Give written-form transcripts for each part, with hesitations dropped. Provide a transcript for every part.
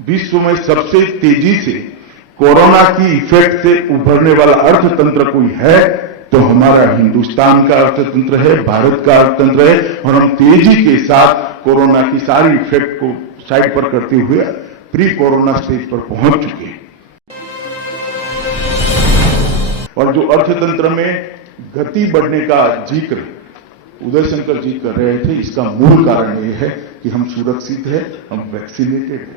विश्व में सबसे तेजी से कोरोना की इफेक्ट से उभरने वाला अर्थतंत्र कोई है तो हमारा हिंदुस्तान का अर्थतंत्र है, भारत का अर्थतंत्र है। और हम तेजी के साथ कोरोना की सारी इफेक्ट को साइड पर करते हुए प्री कोरोना स्टेज पर पहुंच चुके हैं। और जो अर्थतंत्र में गति बढ़ने का जिक्र उदय शंकर जी कर रहे थे, इसका मूल कारण यह है कि हम सुरक्षित है, हम वैक्सीनेटेड है,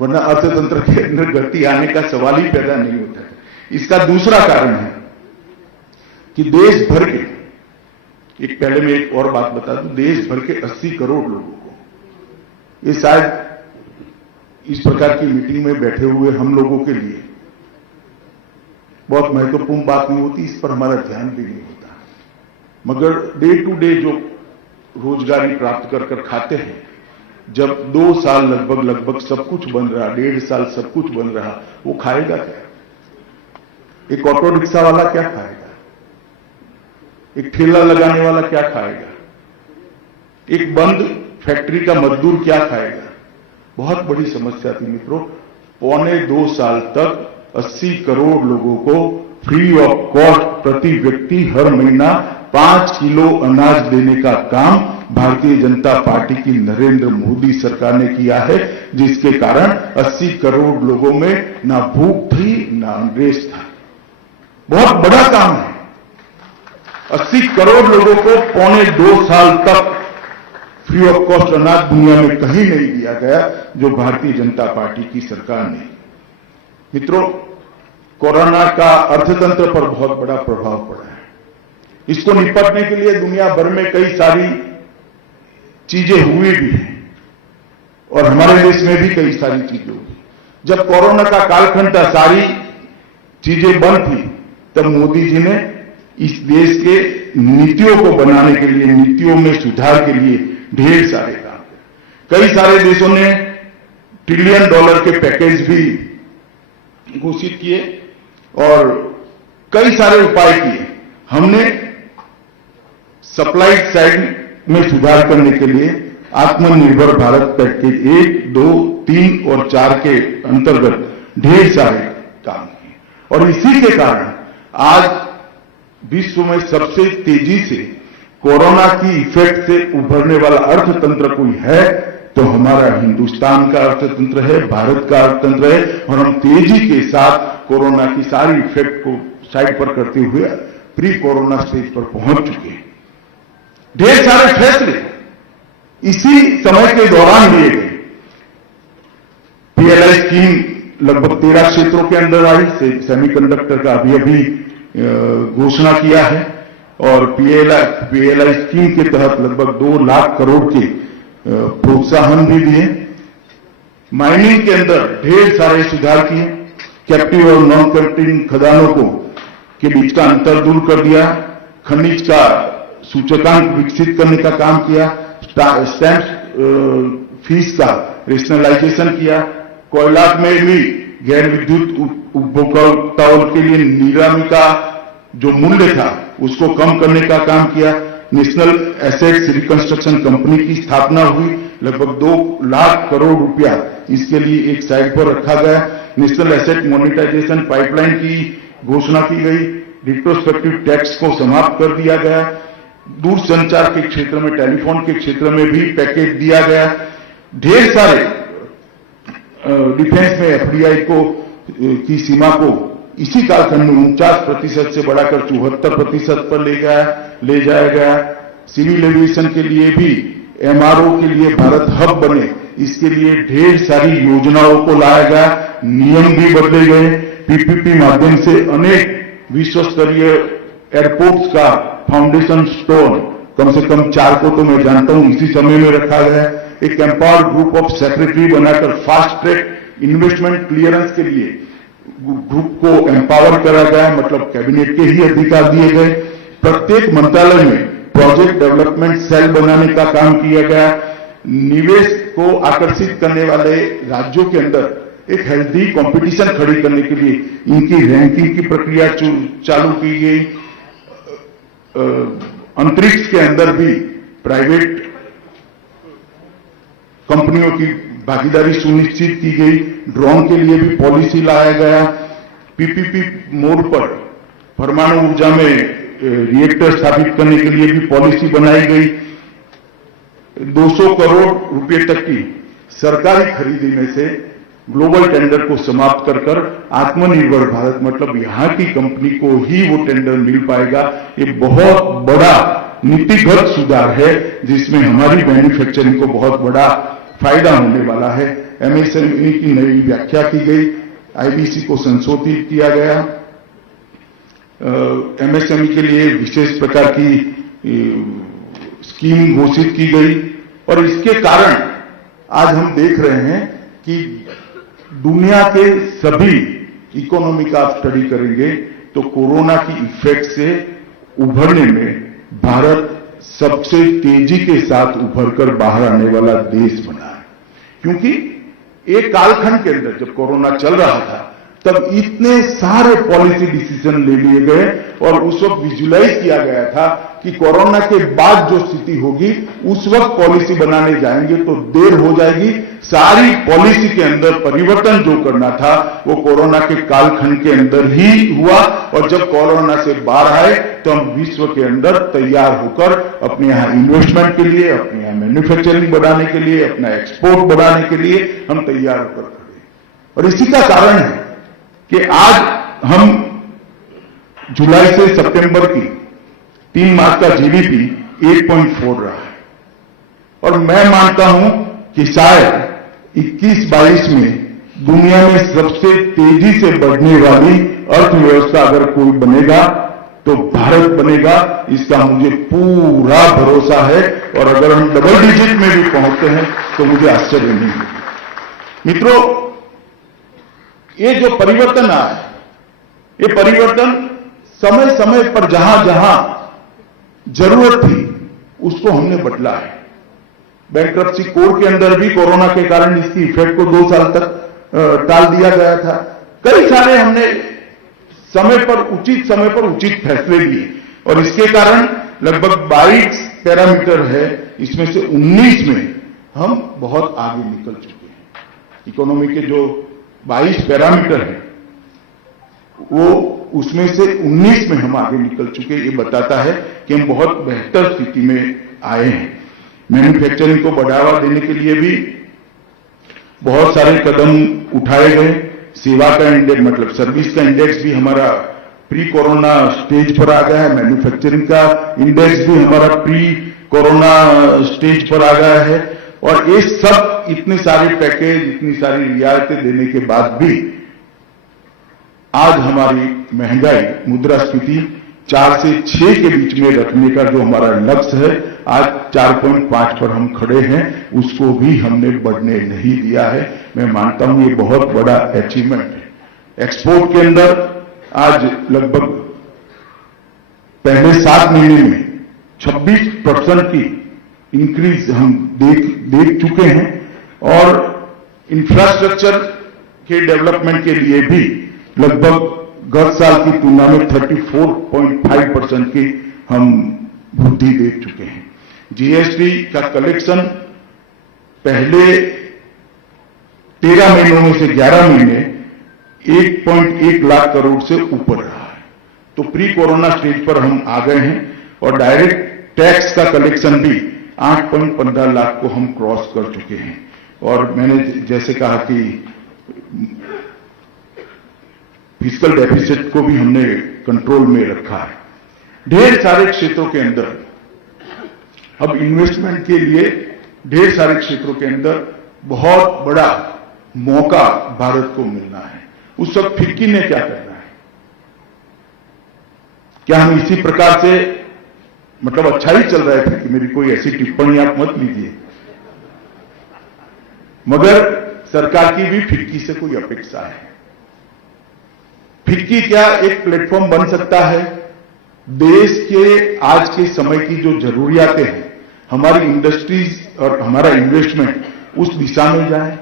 वरना अर्थतंत्र के अंदर गति आने का सवाल ही पैदा नहीं होता है। इसका दूसरा कारण है कि देश भर के, एक पहले मैं एक और बात बता दूं, देश भर के 80 करोड़ लोगों को, ये शायद इस प्रकार की मीटिंग में बैठे हुए हम लोगों के लिए बहुत महत्वपूर्ण बात नहीं होती, इस पर हमारा ध्यान भी नहीं होता, मगर डे टू डे जो रोजगारी प्राप्त कर कर खाते हैं, जब 2 साल लगभग सब कुछ बन रहा, 1.5 साल सब कुछ बन रहा, वो खाएगा क्या? एक ऑटो रिक्शा वाला क्या खाएगा? एक ठेला लगाने वाला क्या खाएगा? एक बंद फैक्ट्री का मजदूर क्या खाएगा? बहुत बड़ी समस्या थी मित्रों। 1.25 साल तक 80 करोड़ लोगों को फ्री ऑफ कॉस्ट प्रति व्यक्ति हर महीना 5 किलो अनाज देने का काम भारतीय जनता पार्टी की नरेंद्र मोदी सरकार ने किया है, जिसके कारण 80 करोड़ लोगों में ना भूख थी ना अंग्रेज था। बहुत बड़ा काम है। 80 करोड़ लोगों को 1.25 साल तक फ्री ऑफ कॉस्ट अनाज दुनिया में कहीं नहीं दिया गया, जो भारतीय जनता पार्टी की सरकार ने। मित्रों, कोरोना का अर्थतंत्र पर बहुत बड़ा प्रभाव पड़ा है। इसको निपटने के लिए दुनिया भर में कई सारी चीजें हुई भी हैं और हमारे देश में भी कई सारी चीजें हुई। जब कोरोना का कालखंड था, सारी चीजें बंद थी, तब मोदी जी ने इस देश के नीतियों को बनाने के लिए, नीतियों में सुधार के लिए ढेर सारे काम किए। कई सारे देशों ने $1 ट्रिलियन के पैकेज भी घोषित किए और कई सारे उपाय किए। हमने सप्लाई साइड में सुधार करने के लिए आत्मनिर्भर भारत पैकेज 1, 2, 3 और 4 के अंतर्गत ढेर सारे काम किए और इसी के कारण आज विश्व में सबसे तेजी से कोरोना की इफेक्ट से उभरने वाला अर्थतंत्र कोई है तो हमारा हिंदुस्तान का अर्थतंत्र है, भारत का अर्थतंत्र है। और हम तेजी के साथ कोरोना की सारी इफेक्ट को साइड पर करते हुए प्री कोरोना स्टेज पर पहुंच चुके हैं। ढेर सारे फैसले इसी समय के दौरान लिए गए। पीएलआई स्कीम लगभग 13 क्षेत्रों के अंदर आई, सेमीकंडक्टर का अभी घोषणा किया है और पीएलआई स्कीम के तहत लगभग 2 लाख करोड़ के प्रोत्साहन भी दिए। माइनिंग के अंदर ढेर सारे सुधार किए। कैप्टिव और नॉन कैप्टिव खदानों के बीच का अंतर दूर कर दिया। खनिज का सूचकांक विकसित करने का काम किया। स्टैंप फीस का रेशनलाइजेशन किया। कोयला में भी गैर विद्युत उपभोक्ताओं के लिए नीलामी का जो मूल्य था उसको कम करने का काम किया। नेशनल एसेट्स रिकंस्ट्रक्शन कंपनी की स्थापना हुई। लगभग 2 लाख करोड़ रुपया इसके लिए एक साइड पर रखा गया। नेशनल एसेट मोनेटाइजेशन पाइपलाइन की घोषणा की गई। रिट्रोस्पेक्टिव टैक्स को समाप्त कर दिया गया। दूरसंचार के क्षेत्र में, टेलीफोन के क्षेत्र में भी पैकेज दिया गया। ढेर सारे डिफेंस में एफडीआई की सीमा को इसी कालखंड में 49% से बढ़ाकर 74% पर ले जाया गया। सिविल एविएशन के लिए भी एमआरओ के लिए भारत हब बने, इसके लिए ढेर सारी योजनाओं को लाया गया। नियम भी बदले गए। पीपीपी माध्यम से अनेक विश्व स्तरीय एयरपोर्ट्स का फाउंडेशन स्टोन कम से कम 4 को तो मैं जानता हूं इसी समय में रखा गया। एक एम्पावर्ड ग्रुप ऑफ सेक्रेटरी बनाकर फास्ट ट्रैक इन्वेस्टमेंट क्लियरेंस के लिए ग्रुप को एम्पावर करा गया, मतलब कैबिनेट के ही अधिकार दिए गए। प्रत्येक मंत्रालय में प्रोजेक्ट डेवलपमेंट सेल बनाने का काम किया गया। निवेश को आकर्षित करने वाले राज्यों के अंदर एक हेल्दी कंपटीशन खड़ी करने के लिए इनकी रैंकिंग की प्रक्रिया चालू की गई। अंतरिक्ष के अंदर भी प्राइवेट कंपनियों की भागीदारी सुनिश्चित की गई, ड्रोन के लिए भी पॉलिसी लाया गया, पीपीपी मोड पर परमाणु ऊर्जा में रिएक्टर स्थापित करने के लिए भी पॉलिसी बनाई गई। 200 करोड़ रुपए तक की सरकारी खरीदी में से ग्लोबल टेंडर को समाप्त कर आत्मनिर्भर भारत मतलब यहां की कंपनी को ही वो टेंडर मिल पाएगा। ये बहुत बड़ा नीतिगत सुधार है जिसमें हमारी मैन्युफैक्चरिंग को बहुत बड़ा फायदा होने वाला है। एमएसएमई की नई व्याख्या की गई, आईबीसी को संशोधित किया गया, एमएसएमई के लिए विशेष प्रकार की स्कीम घोषित की गई और इसके कारण आज हम देख रहे हैं कि दुनिया के सभी इकोनॉमी का आप स्टडी करेंगे तो कोरोना की इफेक्ट से उभरने में भारत सबसे तेजी के साथ उभरकर बाहर आने वाला देश बना है। क्योंकि एक कालखंड के अंदर जब कोरोना चल रहा था तब इतने सारे पॉलिसी डिसीजन ले लिए गए और उस वक्त विजुलाइज किया गया था कि कोरोना के बाद जो स्थिति होगी उस वक्त पॉलिसी बनाने जाएंगे तो देर हो जाएगी। सारी पॉलिसी के अंदर परिवर्तन जो करना था वो कोरोना के कालखंड के अंदर ही हुआ और जब कोरोना से बाहर आए तो हम विश्व के अंदर तैयार होकर अपने यहां इन्वेस्टमेंट के लिए, अपने यहां मैन्युफैक्चरिंग बढ़ाने के लिए, अपना एक्सपोर्ट बढ़ाने के लिए हम तैयार होकर खड़े। और इसी का कारण है कि आज हम जुलाई से सितंबर की 3 मास का जीडीपी 8.4 रहा है और मैं मानता हूं कि शायद 21-22 में दुनिया में सबसे तेजी से बढ़ने वाली अर्थव्यवस्था अगर कोई बनेगा तो भारत बनेगा। इसका मुझे पूरा भरोसा है और अगर हम डबल डिजिट में भी पहुंचते हैं तो मुझे आश्चर्य नहीं होगा। मित्रों, ये जो परिवर्तन आया है, ये परिवर्तन समय समय पर जहां जहां जरूरत थी उसको हमने बदला है। बैंक्रप्सी कोड के अंदर भी कोरोना के कारण इसकी इफेक्ट को 2 साल तक टाल दिया गया था। कई सारे हमने समय पर उचित फैसले लिए और इसके कारण लगभग 22 पैरामीटर है, इसमें से 19 में हम बहुत आगे निकल चुके हैं। इकोनॉमी के जो 22 पैरामीटर है वो उसमें से 19 में हम आगे निकल चुके। ये बताता है कि हम बहुत बेहतर स्थिति में आए हैं। मैन्युफैक्चरिंग को बढ़ावा देने के लिए भी बहुत सारे कदम उठाए गए। सेवा का इंडेक्स मतलब सर्विस का इंडेक्स भी हमारा प्री कोरोना स्टेज पर आ गया है। मैन्युफैक्चरिंग का इंडेक्स भी हमारा प्री कोरोना स्टेज पर आ गया है और ये सब इतने सारे पैकेज, इतनी सारी रियायतें देने के बाद भी आज हमारी महंगाई, मुद्रास्फीति 4 से 6 के बीच में रखने का जो हमारा लक्ष्य है, आज 4.5 पर हम खड़े हैं, उसको भी हमने बढ़ने नहीं दिया है। मैं मानता हूं ये बहुत बड़ा अचीवमेंट है। एक्सपोर्ट के अंदर आज लगभग पहले 7 महीने में 26% की इंक्रीज हम देख चुके हैं और इंफ्रास्ट्रक्चर के डेवलपमेंट के लिए भी लगभग गत साल की तुलना में 34.5% की हम वृद्धि देख चुके हैं। जीएसटी का कलेक्शन पहले 13 महीनों में से 11 महीने 1.1 लाख करोड़ से ऊपर रहा है, तो प्री कोरोना स्टेज पर हम आ गए हैं और डायरेक्ट टैक्स का कलेक्शन भी 8.15 लाख को हम क्रॉस कर चुके हैं। और मैंने जैसे कहा कि फिस्कल डेफिसिट को भी हमने कंट्रोल में रखा है। ढेर सारे क्षेत्रों के अंदर अब इन्वेस्टमेंट के लिए ढेर सारे क्षेत्रों के अंदर बहुत बड़ा मौका भारत को मिलना है। उस वक्त फिक्की ने क्या करना है? क्या हम इसी प्रकार से मतलब अच्छा ही चल रहा है कि मेरी कोई ऐसी टिप्पणी आप मत लीजिए, मगर सरकार की भी फिक्की से कोई अपेक्षा है। फिक्की क्या एक प्लेटफॉर्म बन सकता है? देश के आज के समय की जो जरूरियातें हैं, हमारी इंडस्ट्रीज और हमारा इन्वेस्टमेंट उस दिशा में जाए,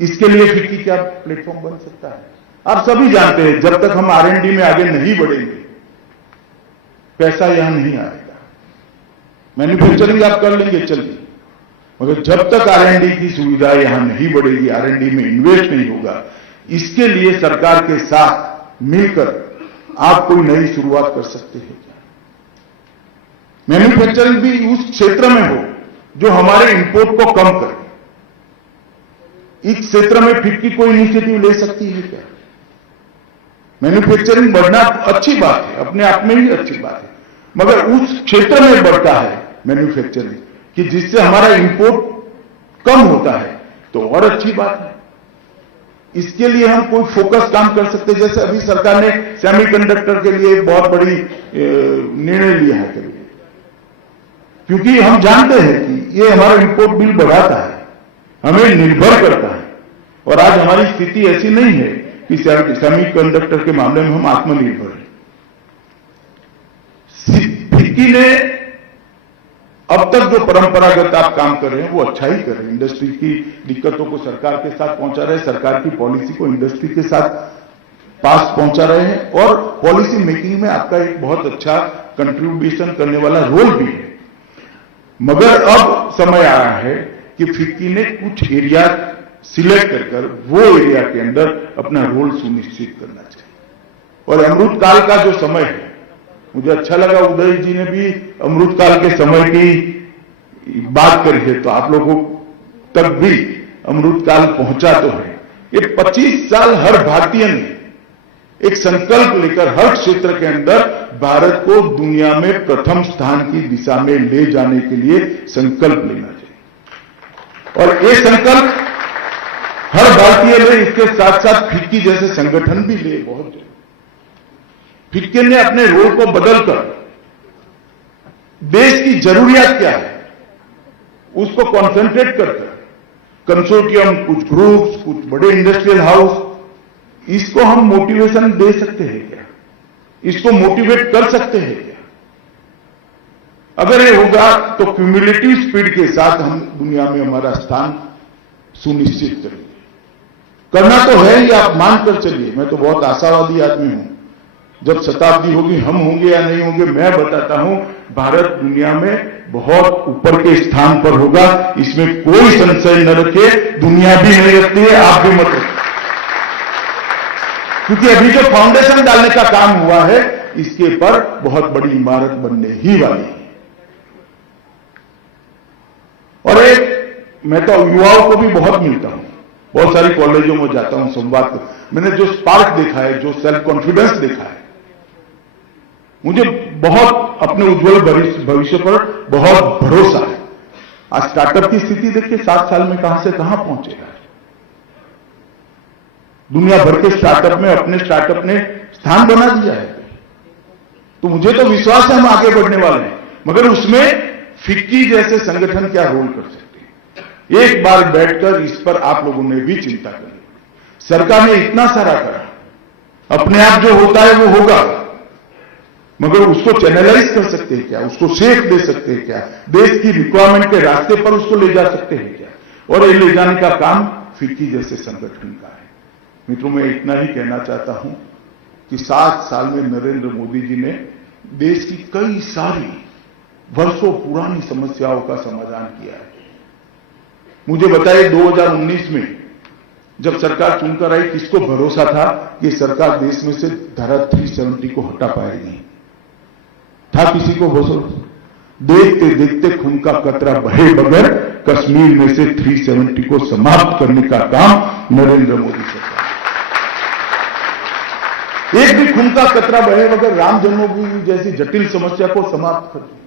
इसके लिए फिक्की क्या प्लेटफॉर्म बन सकता है? आप सभी जानते हैं जब तक हम R&D में आगे नहीं बढ़ेंगे पैसा यहां नहीं आएगा। मैन्युफैक्चरिंग आप कर लेंगे चलिए, मगर जब तक R&D की सुविधा यहां नहीं बढ़ेगी, R&D में इन्वेस्ट नहीं होगा, इसके लिए सरकार के साथ मिलकर आप कोई नई शुरुआत कर सकते हैं क्या? मैन्युफैक्चरिंग भी उस क्षेत्र में हो जो हमारे इंपोर्ट को कम करे। इस क्षेत्र में फिक्की कोई इनिशिएटिव ले सकती है क्या? मैन्युफैक्चरिंग बढ़ना अच्छी बात है, अपने आप में ही अच्छी बात है, मगर उस क्षेत्र में बढ़ता है मैन्युफैक्चरिंग कि जिससे हमारा इंपोर्ट कम होता है तो और अच्छी बात है। इसके लिए हम कोई फोकस काम कर सकते हैं। जैसे अभी सरकार ने सेमीकंडक्टर के लिए एक बहुत बड़ी निर्णय लिया है कभी, क्योंकि हम जानते हैं कि ये हमारा इंपोर्ट बिल बढ़ाता है, हमें निर्भर करता है, और आज हमारी स्थिति ऐसी नहीं है कि सेमीकंडक्टर के मामले में हम आत्मनिर्भर हैं। फिक्की ने अब तक जो परंपरागत आप काम कर रहे हैं वो अच्छा ही कर रहे हैं। इंडस्ट्री की दिक्कतों को सरकार के साथ पहुंचा रहे हैं, सरकार की पॉलिसी को इंडस्ट्री के साथ पास पहुंचा रहे हैं, और पॉलिसी मेकिंग में आपका एक बहुत अच्छा कंट्रीब्यूशन करने वाला रोल भी है। मगर अब समय आया है कि फिक्की ने कुछ एरिया सिलेक्ट कर वो एरिया के अंदर अपना रोल सुनिश्चित करना चाहिए। और अमृत काल का जो समय है, मुझे अच्छा लगा उदय जी ने भी अमृत काल के समय की बात करी है, तो आप लोगों तक भी अमृत काल पहुंचा तो है। ये 25 साल हर भारतीय ने एक संकल्प लेकर हर क्षेत्र के अंदर भारत को दुनिया में प्रथम स्थान की दिशा में ले जाने के लिए संकल्प लेना चाहिए, और ये संकल्प हर भारतीय ले, इसके साथ साथ फिक्की जैसे संगठन भी ले। बहुत जरूरी, फिक्की ने अपने रोल को बदलकर देश की जरूरियात क्या है उसको कॉन्सेंट्रेट करकर कंसोर्टियम, कुछ ग्रुप्स, कुछ बड़े इंडस्ट्रियल हाउस, इसको हम मोटिवेशन दे सकते हैं क्या? इसको मोटिवेट कर सकते हैं क्या? अगर ये होगा तो क्यूमुलेटिव स्पीड के साथ हम दुनिया में हमारा स्थान सुनिश्चित करेंगे। करना तो है ही, आप मानकर चलिए। मैं तो बहुत आशावादी आदमी हूं। जब शताब्दी होगी, हम होंगे या नहीं होंगे, मैं बताता हूं, भारत दुनिया में बहुत ऊपर के स्थान पर होगा, इसमें कोई संशय न रखे। दुनिया भी नहीं रखती है, आप भी मत रखिए, क्योंकि अभी जो फाउंडेशन डालने का काम हुआ है, इसके पर बहुत बड़ी इमारत बनने ही वाली है। और एक, मैं तो युवाओं को भी बहुत मिलता हूं, बहुत सारी कॉलेजों में जाता हूं, संवाद, मैंने जो स्पार्क देखा है, जो सेल्फ कॉन्फिडेंस देखा है, मुझे बहुत अपने उज्जवल भविष्य पर बहुत भरोसा है। आज स्टार्टअप की स्थिति देखिए, 7 साल में कहां से कहां पहुंचेगा। दुनिया भर के स्टार्टअप में अपने स्टार्टअप ने स्थान बना दिया है, तो मुझे तो विश्वास है हम आगे बढ़ने वाले हैं। मगर उसमें फिक्की जैसे संगठन क्या रोल कर सकते हैं, एक बार बैठकर इस पर आप लोगों ने भी चिंता करनी। सरकार ने इतना सारा करा, अपने आप जो होता है वो होगा, मगर उसको चैनलाइज कर सकते हैं क्या? उसको शेप दे सकते हैं क्या? देश की रिक्वायरमेंट के रास्ते पर उसको ले जा सकते हैं क्या? और ये ले जाने का काम फिक्की जैसे संगठन का है। मित्रों, मैं इतना ही कहना चाहता हूं कि 7 साल में नरेंद्र मोदी जी ने देश की कई सारी वर्षों पुरानी समस्याओं का समाधान किया है। मुझे बताइए, 2019 में जब सरकार चुनकर आई, किसको भरोसा था कि सरकार देश में से धारा 370 को हटा पाएगी? था किसी को भरोसा? देखते देखते खून का कतरा बहे बगैर कश्मीर में से 370 को समाप्त करने का काम नरेंद्र मोदी सरकार, एक भी खून का कतरा बहे बगैर राम जन्मभूमि जैसी जटिल समस्या को समाप्त कर दिया।